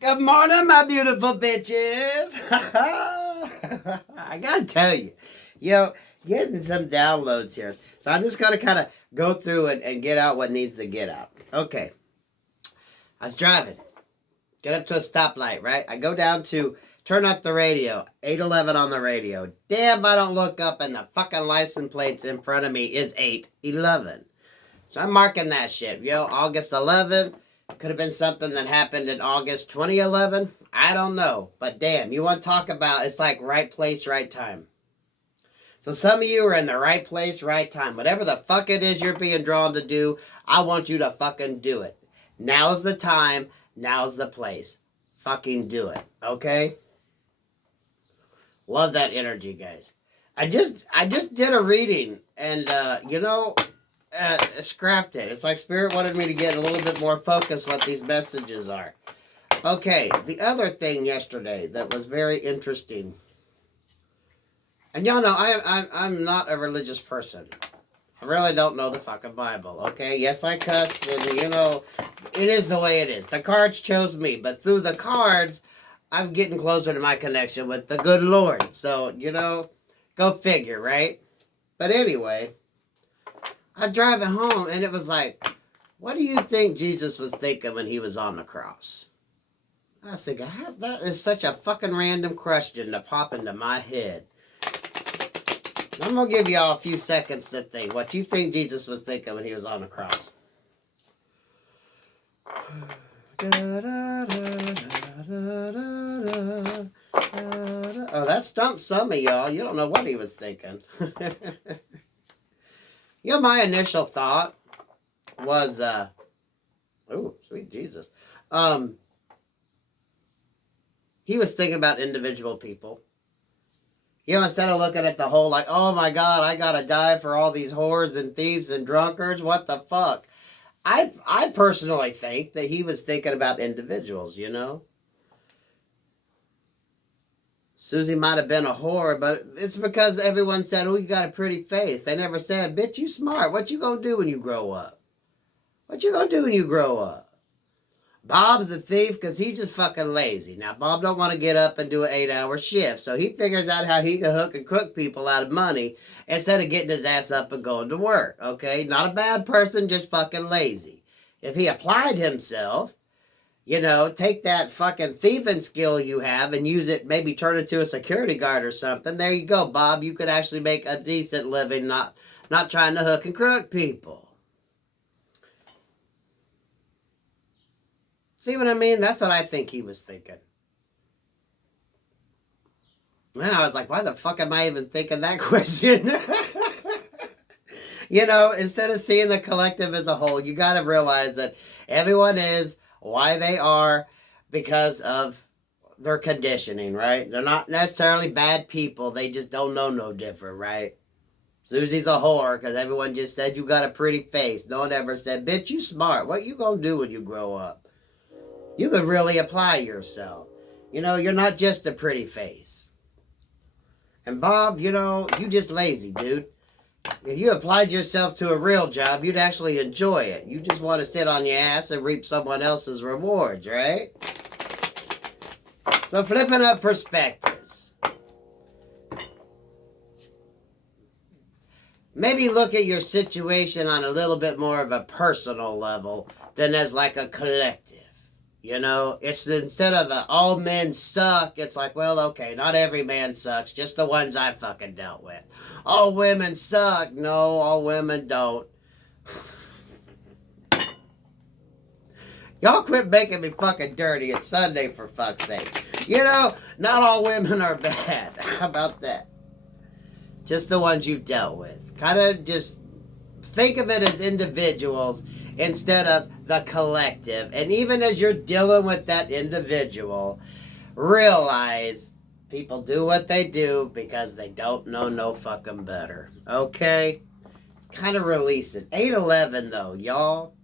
Good morning, my beautiful bitches. I gotta tell you, getting some downloads here. So I'm just gonna kind of go through and get out what needs to get out. Okay. I was driving. Get up to a stoplight, right? I go down to turn up the radio. 811 on the radio. Damn, I don't look up and the fucking license plates in front of me is 811. So I'm marking that shit. August 11th. Could have been something that happened in August 2011. I don't know. But damn, you want to talk about it's like right place, right time. So some of you are in the right place, right time. Whatever the fuck it is you're being drawn to do, I want you to fucking do it. Now's the time. Now's the place. Fucking do it. Okay? Love that energy, guys. I just did a reading and scrapped it. It's like Spirit wanted me to get a little bit more focused what these messages are. Okay, the other thing yesterday that was very interesting. And y'all know I'm not a religious person. I really don't know the fucking Bible, okay? Yes, I cuss, and it is the way it is. The cards chose me, but through the cards, I'm getting closer to my connection with the good Lord. So, go figure, right? But anyway, I was driving home, and it was like, what do you think Jesus was thinking when he was on the cross? I was thinking, that is such a fucking random question to pop into my head. I'm going to give y'all a few seconds to think. What you think Jesus was thinking when he was on the cross? Oh, that stumped some of y'all. You don't know what he was thinking. My initial thought was, oh, sweet Jesus. He was thinking about individual people. Instead of looking at the whole, like, oh my God, I gotta die for all these whores and thieves and drunkards, what the fuck? I personally think that he was thinking about individuals, Susie might have been a whore, but it's because everyone said, oh, you got a pretty face. They never said, bitch, you smart. What you gonna do when you grow up? What you gonna do when you grow up? Bob's a thief because he's just fucking lazy. Now, Bob don't want to get up and do an 8-hour shift, so he figures out how he can hook and crook people out of money instead of getting his ass up and going to work, okay? Not a bad person, just fucking lazy. If he applied himself, take that fucking thieving skill you have and use it, maybe turn it to a security guard or something. There you go, Bob. You could actually make a decent living, not trying to hook and crook people. See what I mean? That's what I think he was thinking. And I was like, why the fuck am I even thinking that question? Instead of seeing the collective as a whole, you got to realize that everyone is why they are because of their conditioning, right? They're not necessarily bad people. They just don't know no different, right? Susie's a whore because everyone just said you got a pretty face. No one ever said, bitch, you smart. What you gonna do when you grow up? You could really apply yourself. You're not just a pretty face. And Bob, you just lazy, dude. If you applied yourself to a real job, you'd actually enjoy it. You just want to sit on your ass and reap someone else's rewards, right? So flipping up perspectives. Maybe look at your situation on a little bit more of a personal level than as like a collective. It's instead of all men suck, it's like, well, okay, not every man sucks, just the ones I fucking dealt with. All women suck. No, all women don't. Y'all quit making me fucking dirty. It's Sunday, for fuck's sake. Not all women are bad. How about that? Just the ones you've dealt with. Kind of just think of it as individuals instead of the collective. And even as you're dealing with that individual, realize people do what they do because they don't know no fucking better. Okay? It's kind of releasing. 811 though, y'all.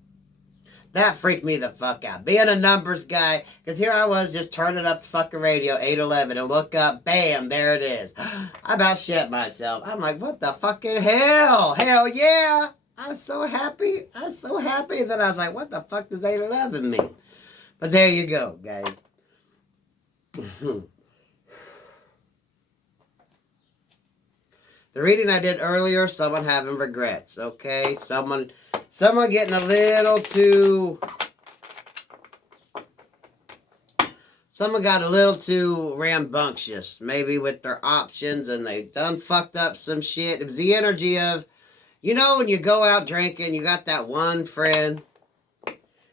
That freaked me the fuck out. Being a numbers guy, because here I was just turning up the fucking radio, 811, and look up, bam, there it is. I about shit myself. I'm like, what the fucking hell? Hell yeah! I was so happy. That I was like, what the fuck does 811 mean? But there you go, guys. The reading I did earlier, someone having regrets, okay? Someone getting a little too... Someone got a little too rambunctious, maybe with their options, and they done fucked up some shit. It was the energy of, you know, when you go out drinking, you got that one friend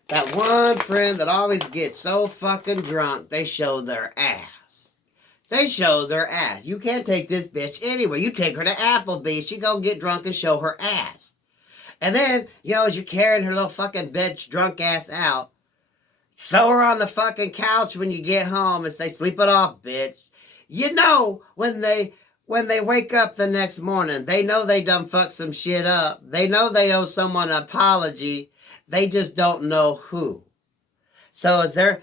that always gets so fucking drunk, they show their ass. They show their ass. You can't take this bitch anywhere. You take her to Applebee's, she gonna get drunk and show her ass. And then, you know, as you're carrying her little fucking bitch drunk ass out, throw her on the fucking couch when you get home and say, sleep it off, bitch. You know, when they wake up the next morning, they know they done fucked some shit up. They know they owe someone an apology. They just don't know who. So as they're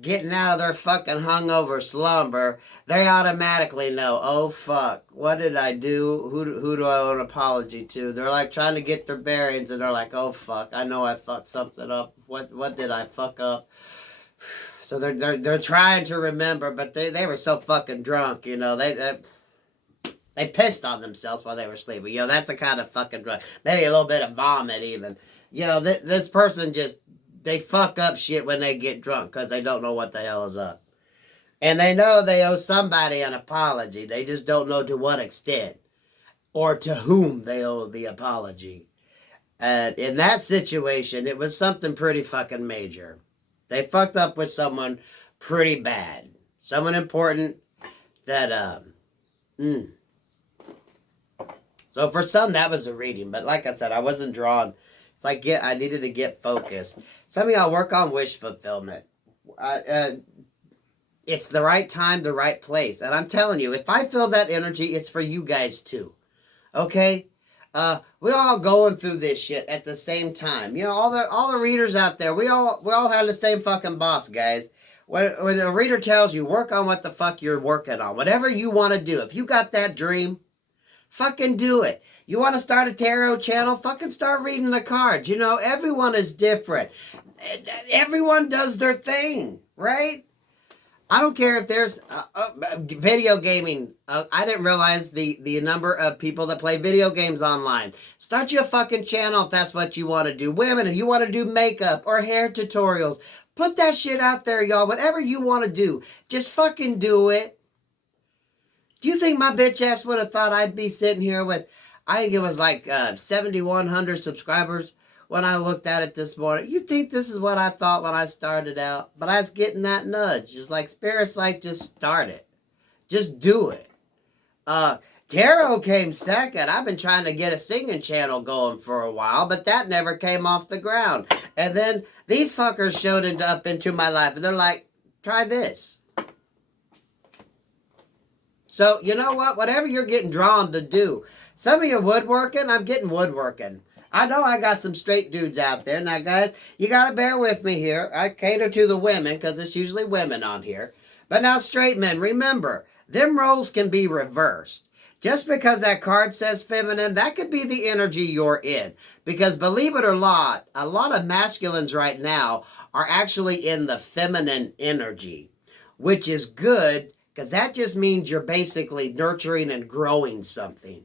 getting out of their fucking hungover slumber, they automatically know, oh fuck, what did I do? Who do I owe an apology to? They're like trying to get their bearings, and they're like, oh fuck, I know I fucked something up. What did I fuck up? So they're trying to remember, but they were so fucking drunk, you know, they pissed on themselves while they were sleeping. You know, that's a kind of fucking drunk. Maybe a little bit of vomit even. You know, this person just, they fuck up shit when they get drunk because they don't know what the hell is up. And they know they owe somebody an apology. They just don't know to what extent or to whom they owe the apology. And in that situation, it was something pretty fucking major. They fucked up with someone pretty bad. Someone important that, So for some, that was a reading. But like I said, I wasn't drawn. It's like, I needed to get focused. Some of y'all work on wish fulfillment. It's the right time, the right place. And I'm telling you, if I feel that energy, it's for you guys too. Okay? We all going through this shit at the same time. You know, all the readers out there, we all have the same fucking boss, guys. When a reader tells you, work on what the fuck you're working on. Whatever you want to do. If you got that dream, fucking do it. You want to start a tarot channel? Fucking start reading the cards. You know, everyone is different. Everyone does their thing, right? I don't care if there's video gaming. I didn't realize the number of people that play video games online. Start your fucking channel if that's what you want to do. Women, if you want to do makeup or hair tutorials, put that shit out there, y'all. Whatever you want to do, just fucking do it. Do you think my bitch ass would have thought I'd be sitting here with, I think it was like 7,100 subscribers when I looked at it this morning? You think this is what I thought when I started out? But I was getting that nudge. Just like Spirit's like, just start it. Just do it. Tarot came second. I've been trying to get a singing channel going for a while, but that never came off the ground. And then these fuckers showed up into my life, and they're like, try this. So, you know what? Whatever you're getting drawn to do. Some of you woodworking, I'm getting woodworking. I know I got some straight dudes out there. Now, guys, you got to bear with me here. I cater to the women because it's usually women on here. But now, straight men, remember, them roles can be reversed. Just because that card says feminine, that could be the energy you're in. Because believe it or not, a lot of masculines right now are actually in the feminine energy, which is good. Because that just means you're basically nurturing and growing something.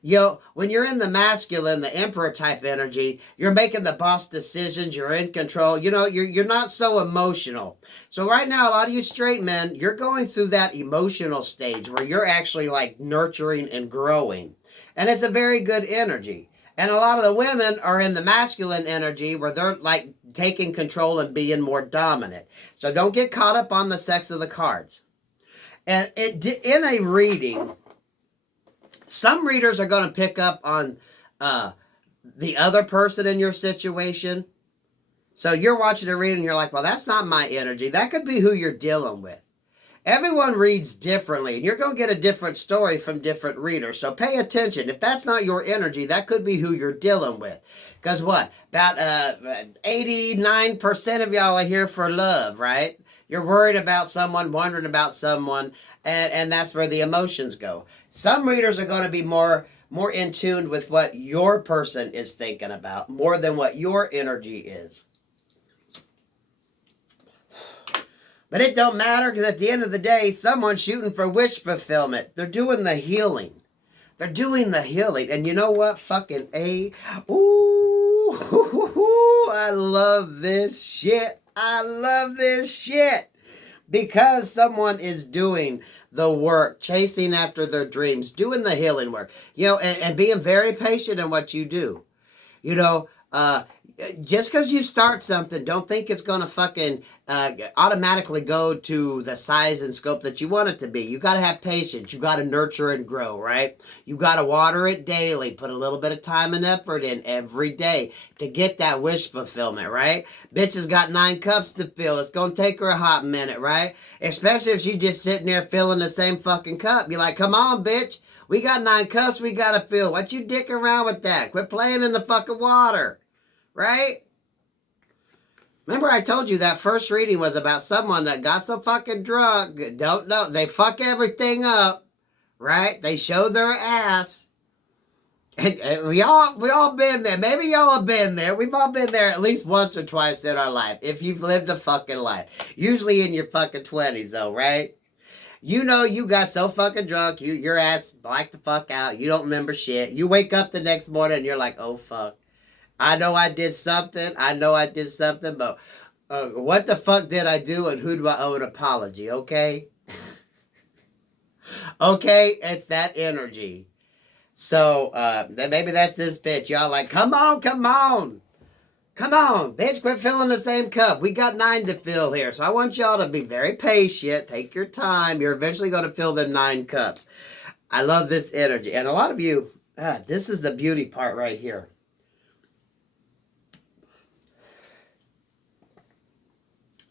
You know, when you're in the masculine, the emperor type energy, you're making the boss decisions, you're in control. You know, you're not so emotional. So right now, a lot of you straight men, you're going through that emotional stage where you're actually like nurturing and growing. And it's a very good energy. And a lot of the women are in the masculine energy where they're like taking control and being more dominant. So don't get caught up on the sex of the cards. And in a reading, some readers are going to pick up on the other person in your situation. So you're watching a reading and you're like, well, that's not my energy. That could be who you're dealing with. Everyone reads differently, and you're going to get a different story from different readers. So pay attention. If that's not your energy, that could be who you're dealing with. Because what? About 89% of y'all are here for love, right? You're worried about someone, wondering about someone, and that's where the emotions go. Some readers are going to be more in tune with what your person is thinking about, more than what your energy is. But it don't matter because at the end of the day, someone's shooting for wish fulfillment. They're doing the healing. They're doing the healing. And you know what? Fucking A. Ooh, I love this shit. I love this shit. Because someone is doing the work, chasing after their dreams, doing the healing work, and being very patient in what you do. Just because you start something, don't think it's going to fucking automatically go to the size and scope that you want it to be. You got to have patience. You got to nurture and grow, right? You got to water it daily. Put a little bit of time and effort in every day to get that wish fulfillment, right? Bitch has got 9 cups to fill. It's going to take her a hot minute, right? Especially if she's just sitting there filling the same fucking cup. Be like, come on, bitch. We got 9 cups we got to fill. What you dicking around with that? Quit playing in the fucking water. Right? Remember I told you that first reading was about someone that got so fucking drunk, don't know, they fuck everything up, right? They show their ass. And we all been there. Maybe y'all have been there. We've all been there at least once or twice in our life. If you've lived a fucking life. Usually in your fucking 20s though, right? You know you got so fucking drunk, your ass blacked the fuck out. You don't remember shit. You wake up the next morning and you're like, oh fuck. I know I did something, but what the fuck did I do and who do I owe an apology, okay? Okay, it's that energy. So, maybe that's this bitch. Y'all like, come on. Come on, bitch, quit filling the same cup. We got 9 to fill here. So I want y'all to be very patient. Take your time. You're eventually going to fill them 9 cups. I love this energy. And a lot of you, this is the beauty part right here.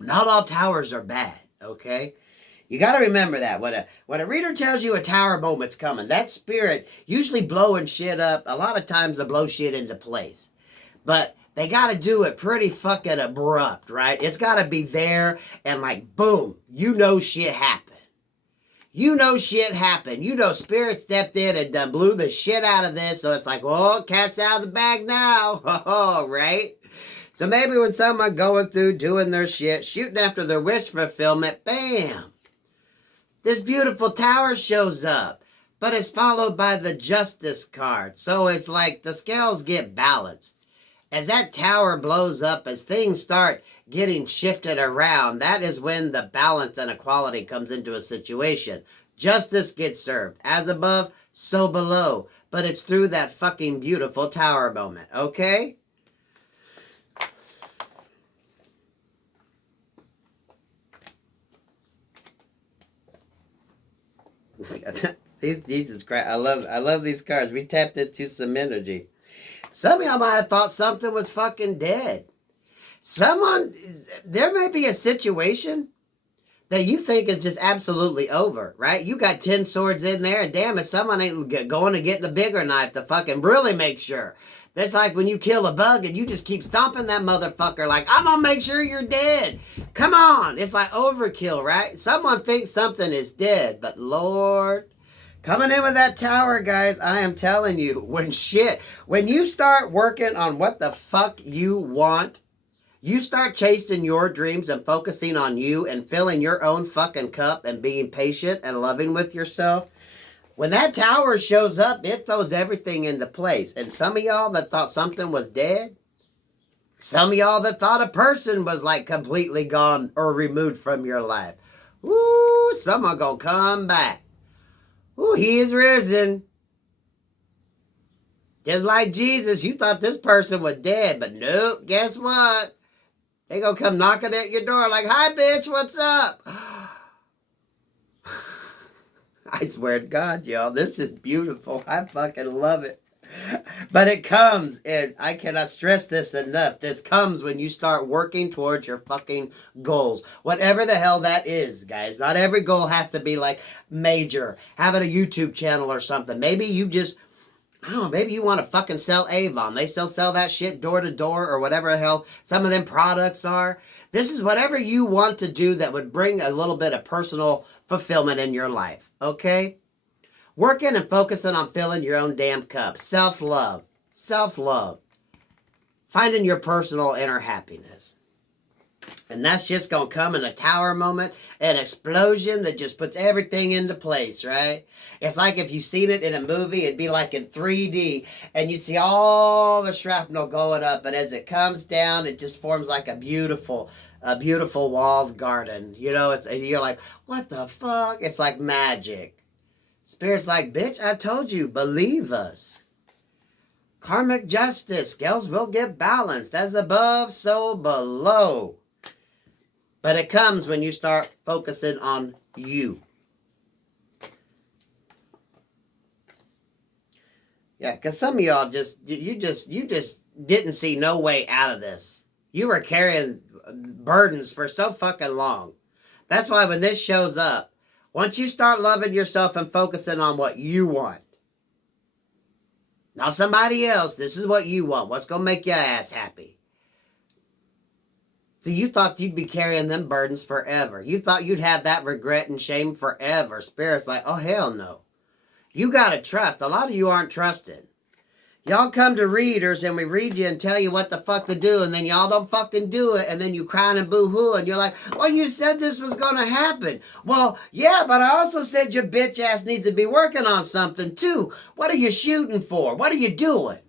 Not all towers are bad, okay? You got to remember that. When a reader tells you a tower moment's coming, that spirit usually blowing shit up, a lot of times they blow shit into place. But they got to do it pretty fucking abrupt, right? It's got to be there and like, boom, shit happened. Shit happened. Spirit stepped in and done blew the shit out of this. So it's like, oh, cat's out of the bag now. Oh, right? So maybe when someone going through doing their shit, shooting after their wish fulfillment, bam, this beautiful tower shows up. But it's followed by the justice card. So it's like the scales get balanced. As that tower blows up, as things start getting shifted around, that is when the balance and equality comes into a situation. Justice gets served. As above, so below. But it's through that fucking beautiful tower moment, okay? Jesus Christ, I love these cards. We tapped into some energy. Some of y'all might have thought something was fucking dead. There may be a situation that you think is just absolutely over, right? You got 10 swords in there, and damn, if someone ain't going to get the bigger knife to fucking really make sure. That's like when you kill a bug and you just keep stomping that motherfucker like, I'm going to make sure you're dead. Come on. It's like overkill, right? Someone thinks something is dead, but Lord, coming in with that tower, guys, I am telling you, when you start working on what the fuck you want, you start chasing your dreams and focusing on you and filling your own fucking cup and being patient and loving with yourself. When that tower shows up, it throws everything into place. And some of y'all that thought something was dead, some of y'all that thought a person was like completely gone or removed from your life, ooh, someone gonna come back. Ooh, he is risen. Just like Jesus, you thought this person was dead, but nope, guess what? They gonna come knocking at your door like, hi, bitch, what's up? I swear to God, y'all, this is beautiful. I fucking love it. But it comes, and I cannot stress this enough. This comes when you start working towards your fucking goals. Whatever the hell that is, guys. Not every goal has to be like major. Having a YouTube channel or something. Maybe you just, I don't know, maybe you want to fucking sell Avon. They still sell that shit door to door or whatever the hell some of them products are. This is whatever you want to do that would bring a little bit of personal fulfillment in your life. Okay? Working and focusing on filling your own damn cup. Self-love. Finding your personal inner happiness. And that shit's going to come in a tower moment, an explosion that just puts everything into place, right? It's like if you've seen it in a movie, it'd be like in 3D, and you'd see all the shrapnel going up, and as it comes down, it just forms like a beautiful walled garden. You know, and you're like, what the fuck? It's like magic. Spirit's like, bitch, I told you, believe us. Karmic justice, scales will get balanced. As above, so below. But it comes when you start focusing on you. Yeah, because some of y'all you just didn't see no way out of this. You were carrying burdens for so fucking long. That's why when this shows up, once you start loving yourself and focusing on what you want, not somebody else, this is what you want. What's going to make your ass happy? See, you thought you'd be carrying them burdens forever. You thought you'd have that regret and shame forever. Spirit's like, oh, hell no. You got to trust. A lot of you aren't trusting. Y'all come to readers and we read you and tell you what the fuck to do, and then y'all don't fucking do it, and then you crying and boo-hoo, and you're like, well, you said this was going to happen. Well, yeah, but I also said your bitch ass needs to be working on something too. What are you shooting for? What are you doing?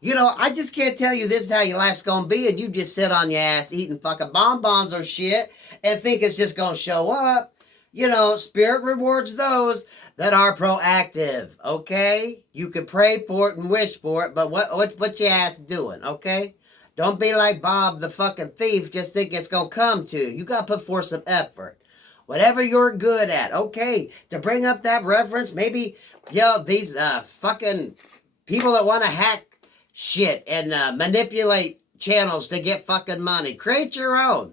You know, I just can't tell you this is how your life's going to be, and you just sit on your ass eating fucking bonbons or shit and think it's just going to show up. You know, Spirit rewards those that are proactive, okay? You can pray for it and wish for it, but what your ass doing, okay? Don't be like Bob the fucking thief, just think it's going to come to you. You got to put forth some effort. Whatever you're good at, okay? To bring up that reference, maybe, these fucking people that want to hack shit and manipulate channels to get fucking money. Create your own.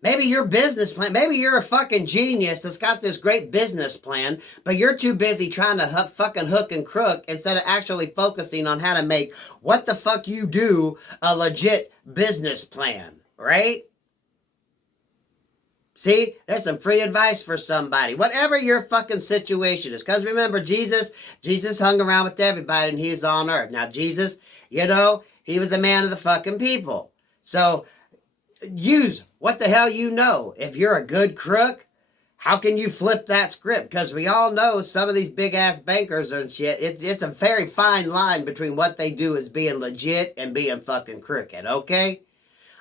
Maybe your business plan, maybe you're a fucking genius that's got this great business plan, but you're too busy trying to fucking hook and crook instead of actually focusing on how to make what the fuck you do a legit business plan, right? See, there's some free advice for somebody. Whatever your fucking situation is. Because remember, Jesus hung around with everybody and he is on earth. Now, Jesus, he was a man of the fucking people. So, use what the hell you know. If you're a good crook, how can you flip that script? Because we all know some of these big-ass bankers and shit, it's a very fine line between what they do as being legit and being fucking crooked, okay?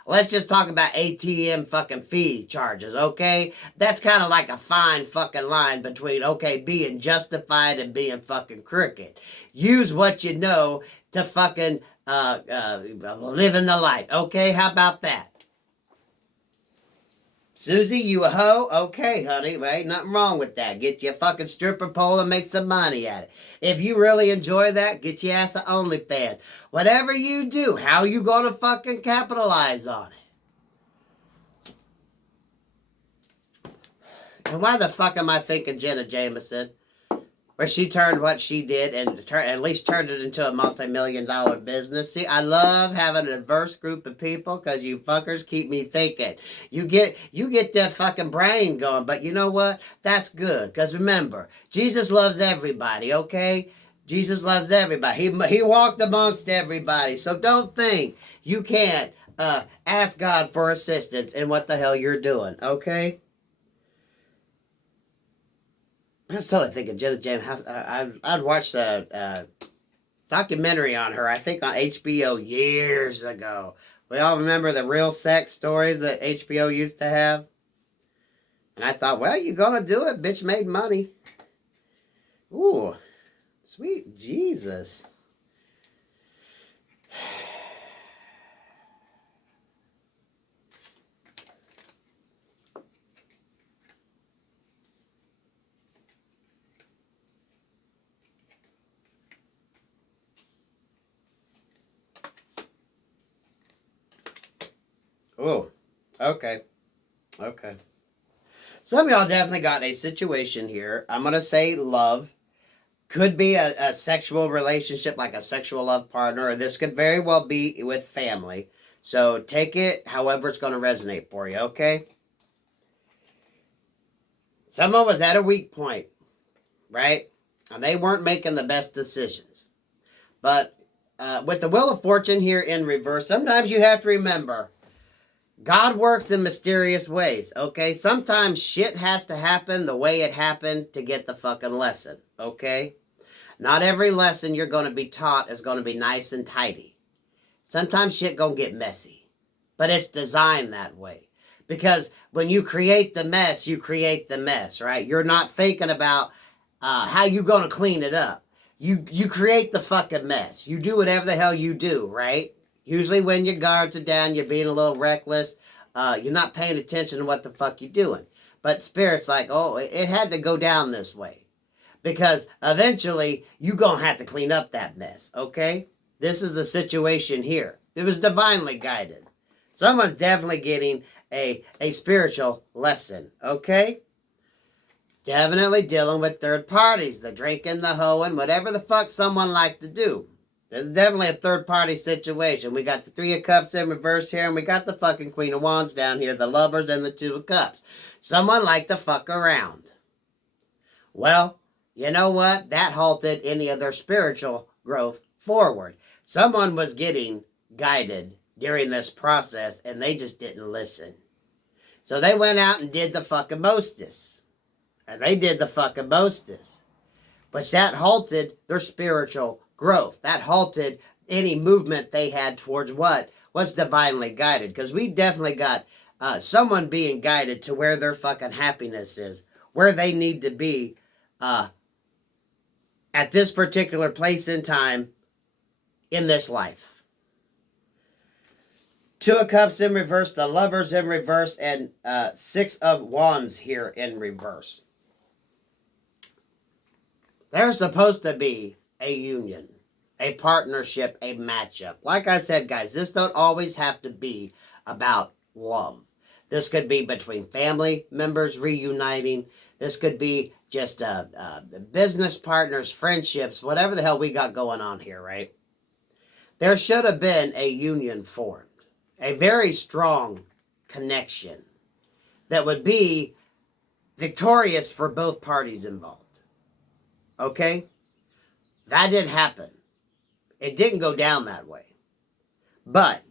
Let's just talk about ATM fucking fee charges, okay? That's kind of like a fine fucking line between, okay, being justified and being fucking crooked. Use what you know to fucking live in the light, okay? How about that? Susie, you a hoe? Okay, honey, right? Nothing wrong with that. Get you a fucking stripper pole and make some money at it. If you really enjoy that, get your ass a OnlyFans. Whatever you do, how you gonna fucking capitalize on it? And why the fuck am I thinking Jenna Jameson? Where she turned what she did and at least turned it into a multi-million-dollar business. See, I love having a diverse group of people because you fuckers keep me thinking. You get that fucking brain going, but you know what? That's good because remember, Jesus loves everybody, okay? Jesus loves everybody. He walked amongst everybody, so don't think you can't ask God for assistance in what the hell you're doing, okay? I was totally thinking Jenna Jameson. I'd watched a documentary on her, I think on HBO years ago. We all remember the real sex stories that HBO used to have. And I thought, well, you gonna do it. Bitch made money. Ooh, sweet Jesus. Oh, okay. Okay. Some of y'all definitely got a situation here. I'm going to say love. Could be a sexual relationship, like a sexual love partner, or this could very well be with family. So take it however it's going to resonate for you, okay? Someone was at a weak point, right? And they weren't making the best decisions. But with the Wheel of Fortune here in reverse, sometimes you have to remember, God works in mysterious ways, okay? Sometimes shit has to happen the way it happened to get the fucking lesson, okay? Not every lesson you're going to be taught is going to be nice and tidy. Sometimes shit going to get messy, but it's designed that way. Because when you create the mess, you create the mess, right? You're not thinking about how you going to clean it up. You create the fucking mess. You do whatever the hell you do, right? Usually when your guards are down, you're being a little reckless. You're not paying attention to what the fuck you're doing. But Spirit's like, oh, it had to go down this way. Because eventually, you're going to have to clean up that mess, okay? This is the situation here. It was divinely guided. Someone's definitely getting a spiritual lesson, okay? Definitely dealing with third parties, the drinking, the hoeing, whatever the fuck someone like to do. There's definitely a third-party situation. We got the Three of Cups in reverse here, and we got the fucking Queen of Wands down here, the Lovers and the Two of Cups. Someone like to fuck around. Well, you know what? That halted any of their spiritual growth forward. Someone was getting guided during this process, and they just didn't listen. So they went out and did the fucking mostest. And they did the fucking mostest. But that halted their spiritual growth. That halted any movement they had towards what was divinely guided. Because we definitely got someone being guided to where their fucking happiness is. Where they need to be at this particular place in time in this life. Two of Cups in reverse, the Lovers in reverse, and Six of Wands here in reverse. There's supposed to be a union, a partnership, a matchup. Like I said, guys, this don't always have to be about love. This could be between family members reuniting. This could be just business partners, friendships, whatever the hell we got going on here, right? There should have been a union formed, a very strong connection that would be victorious for both parties involved. Okay? That didn't happen. It didn't go down that way. But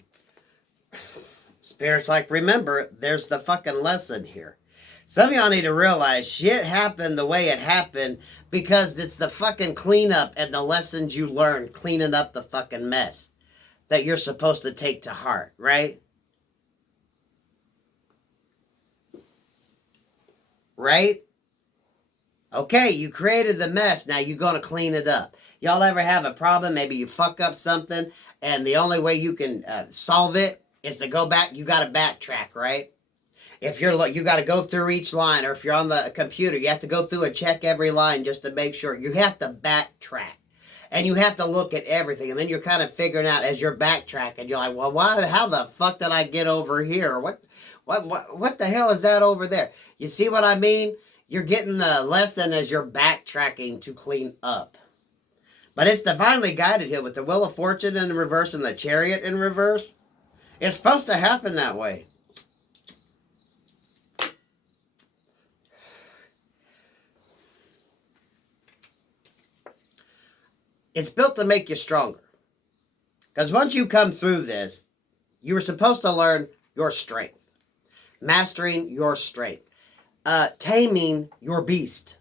Spirit's like, remember, there's the fucking lesson here. Some of y'all need to realize shit happened the way it happened because it's the fucking cleanup and the lessons you learned cleaning up the fucking mess that you're supposed to take to heart, right? Right? Okay, you created the mess, now you're going to clean it up. Y'all ever have a problem? Maybe you fuck up something, and the only way you can solve it is to go back. You got to backtrack, right? If you got to go through each line, or if you're on the computer, you have to go through and check every line just to make sure. You have to backtrack, and you have to look at everything, and then you're kind of figuring out as you're backtracking. You're like, well, why? How the fuck did I get over here? What the hell is that over there? You see what I mean? You're getting the lesson as you're backtracking to clean up. But it's divinely guided here with the Wheel of Fortune in reverse and the Chariot in reverse. It's supposed to happen that way. It's built to make you stronger. Because once you come through this, you were supposed to learn your strength. Mastering your strength. Taming your beast.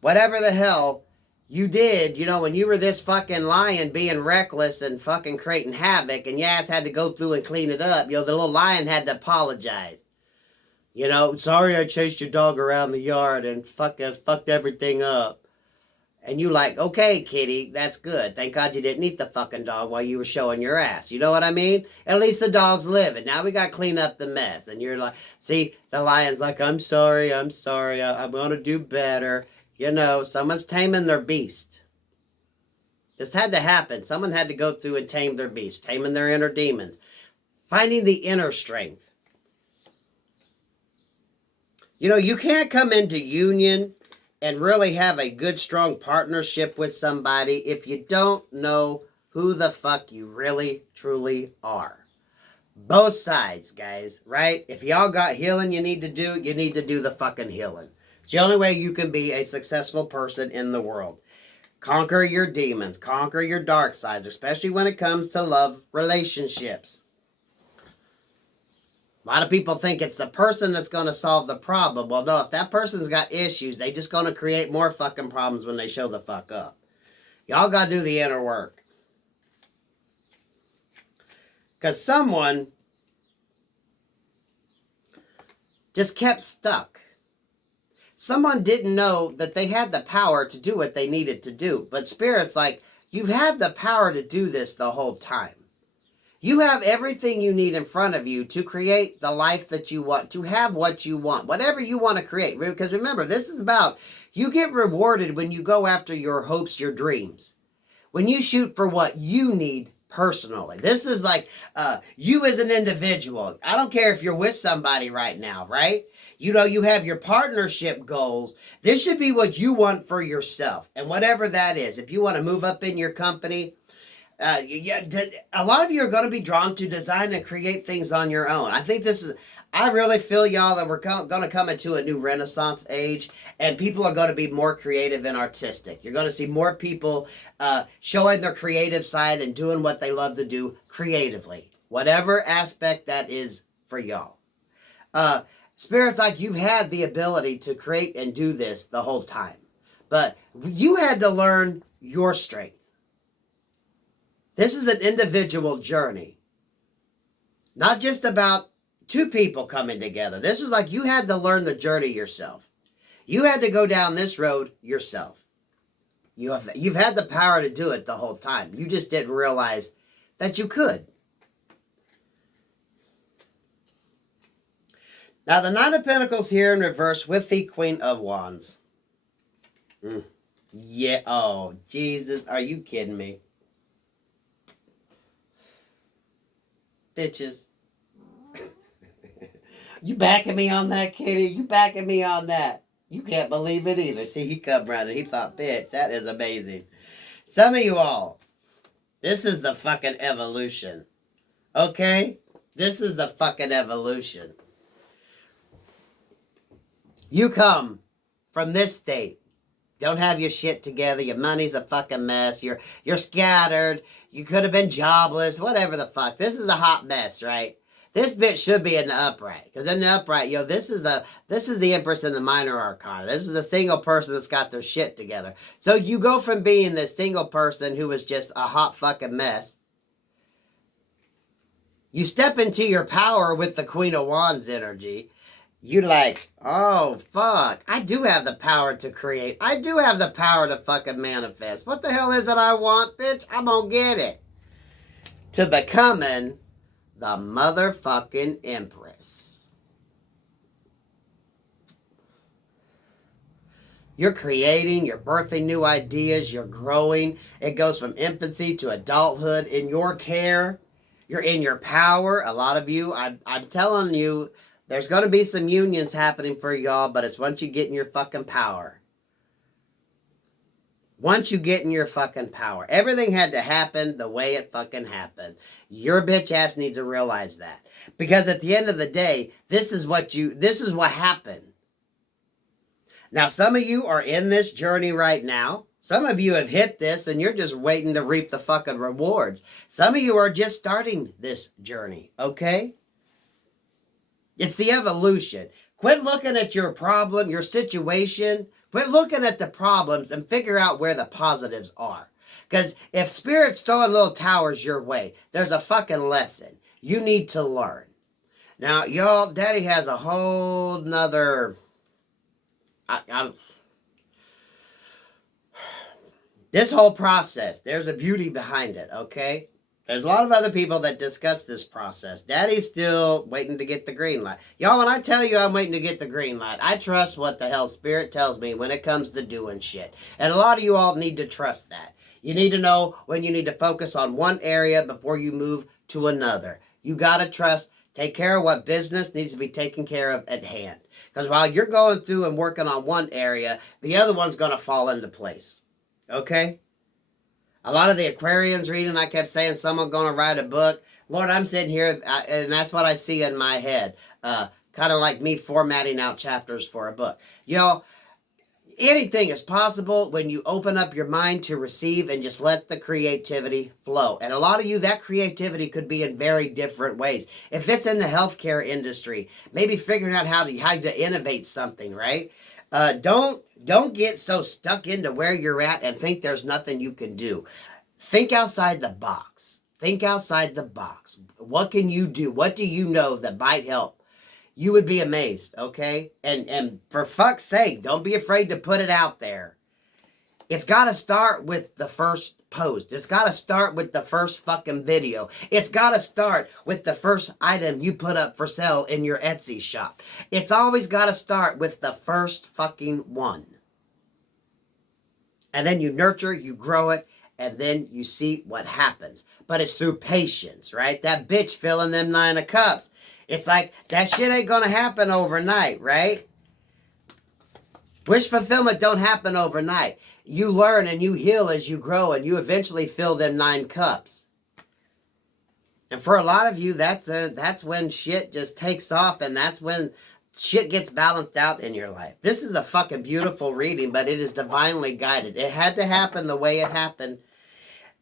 Whatever the hell you did, when you were this fucking lion being reckless and fucking creating havoc, and your ass had to go through and clean it up, the little lion had to apologize. Sorry I chased your dog around the yard and fucked everything up. And you like, okay, kitty, that's good. Thank God you didn't eat the fucking dog while you were showing your ass. You know what I mean? At least the dog's living. Now we got to clean up the mess. And you're like, see, the lion's like, I'm sorry. I'm going to do better. Someone's taming their beast. This had to happen. Someone had to go through and tame their beast. Taming their inner demons. Finding the inner strength. You can't come into union and really have a good, strong partnership with somebody if you don't know who the fuck you really, truly are. Both sides, guys, right? If y'all got healing you need to do the fucking healing. It's the only way you can be a successful person in the world. Conquer your demons. Conquer your dark sides, especially when it comes to love relationships. A lot of people think it's the person that's going to solve the problem. Well, no, if that person's got issues, they just going to create more fucking problems when they show the fuck up. Y'all got to do the inner work. Because someone just kept stuck. Someone didn't know that they had the power to do what they needed to do. But Spirit's like, you've had the power to do this the whole time. You have everything you need in front of you to create the life that you want, to have what you want, whatever you want to create. Because remember, this is about, you get rewarded when you go after your hopes, your dreams. When you shoot for what you need personally. This is like you as an individual. I don't care if you're with somebody right now, right? You know, you have your partnership goals. This should be what you want for yourself. And whatever that is, if you want to move up in your company, a lot of you are going to be drawn to design and create things on your own. I really feel, y'all, that we're going to come into a new Renaissance age, and people are going to be more creative and artistic. You're going to see more people showing their creative side and doing what they love to do creatively, whatever aspect that is for y'all. Spirit's like, you've had the ability to create and do this the whole time, but you had to learn your strength. This is an individual journey, not just about two people coming together. This was like you had to learn the journey yourself. You had to go down this road yourself. You've had the power to do it the whole time. You just didn't realize that you could. Now, the Nine of Pentacles here in reverse with the Queen of Wands. Yeah, oh, Jesus, are you kidding me? Bitches. You backing me on that, Katie? You backing me on that? You can't believe it either. See, he come around and he thought, bitch, that is amazing. Some of you all, this is the fucking evolution. Okay? This is the fucking evolution. You come from this state. Don't have your shit together. Your money's a fucking mess. You're scattered. You could have been jobless. Whatever the fuck. This is a hot mess, right? This bitch should be in the upright. Because in the upright, this is the Empress in the Minor Arcana. This is a single person that's got their shit together. So you go from being this single person who was just a hot fucking mess. You step into your power with the Queen of Wands energy. You're like, oh, fuck. I do have the power to create. I do have the power to fucking manifest. What the hell is it I want, bitch? I'm gonna get it. To becoming the motherfucking Empress. You're creating, you're birthing new ideas, you're growing. It goes from infancy to adulthood in your care. You're in your power. A lot of you, I'm telling you, there's going to be some unions happening for y'all, but it's once you get in your fucking power. Once you get in your fucking power. Everything had to happen the way it fucking happened. Your bitch ass needs to realize that. Because at the end of the day, this is what happened. Now, some of you are in this journey right now. Some of you have hit this and you're just waiting to reap the fucking rewards. Some of you are just starting this journey, okay? It's the evolution. Quit looking at your problem, your situation. Quit looking at the problems and figure out where the positives are. Because if Spirit's throwing little towers your way, there's a fucking lesson you need to learn. Now, y'all, Daddy has a whole nother... This whole process, there's a beauty behind it, okay? There's a lot of other people that discuss this process. Daddy's still waiting to get the green light. Y'all, when I tell you I'm waiting to get the green light, I trust what the hell Spirit tells me when it comes to doing shit. And a lot of you all need to trust that. You need to know when you need to focus on one area before you move to another. You got to trust, take care of what business needs to be taken care of at hand. Because while you're going through and working on one area, the other one's going to fall into place. Okay? A lot of the Aquarians reading, I kept saying someone's going to write a book. Lord, I'm sitting here, and that's what I see in my head. Kind of like me formatting out chapters for a book. Y'all, Anything is possible when you open up your mind to receive and just let the creativity flow. And a lot of you, that creativity could be in very different ways. If it's in the healthcare industry, maybe figuring out how to innovate something, right? Don't get so stuck into where you're at and think there's nothing you can do. Think outside the box. Think outside the box. What can you do? What do you know that might help? You would be amazed, okay? And for fuck's sake, don't be afraid to put it out there. It's got to start with the first post. It's got to start with the first fucking video. It's got to start with the first item you put up for sale in your Etsy shop. It's always got to start with the first fucking one. And then you nurture, you grow it, and then you see what happens. But it's through patience, right? That bitch filling them 9 of cups. It's like, that shit ain't gonna happen overnight, right? Wish fulfillment don't happen overnight. You learn and you heal as you grow, and you eventually fill them 9 cups. And for a lot of you, that's when shit just takes off, and that's when shit gets balanced out in your life. This is a fucking beautiful reading, but it is divinely guided. It had to happen the way it happened.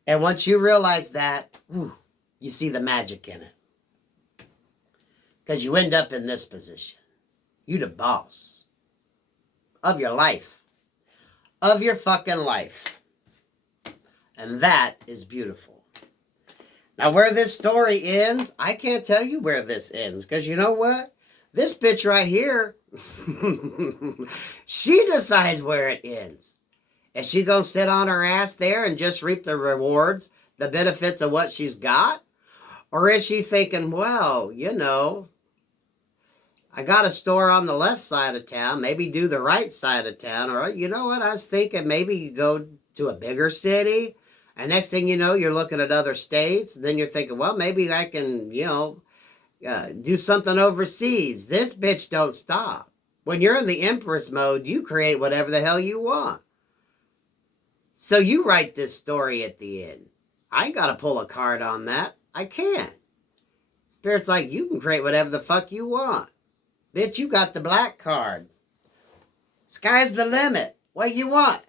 And once you realize that, you see the magic in it. Because you end up in this position. You the boss of your life. Of your fucking life. And that is beautiful. Now, where this story ends, I can't tell you where this ends. Because you know what? This bitch right here, she decides where it ends. Is she going to sit on her ass there and just reap the rewards, the benefits of what she's got? Or is she thinking, well, you know, I got a store on the left side of town, maybe do the right side of town. Or, you know what, I was thinking maybe you go to a bigger city. And next thing you know, you're looking at other states. And then you're thinking, well, maybe I can, you know, do something overseas. This bitch don't stop. When you're in the Empress mode, you create whatever the hell you want. So you write this story at the end. I ain't got to pull a card on that. I can't. Spirit's like, you can create whatever the fuck you want. Bitch, you got the black card. Sky's the limit. What you want?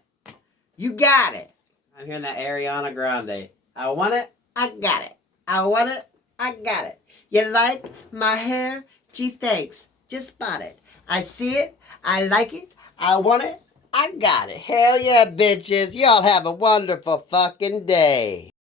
You got it. I'm hearing that Ariana Grande. I want it. I got it. I want it. I got it. You like my hair? Gee, thanks. Just spot it. I see it. I like it. I want it. I got it. Hell yeah, bitches. Y'all have a wonderful fucking day.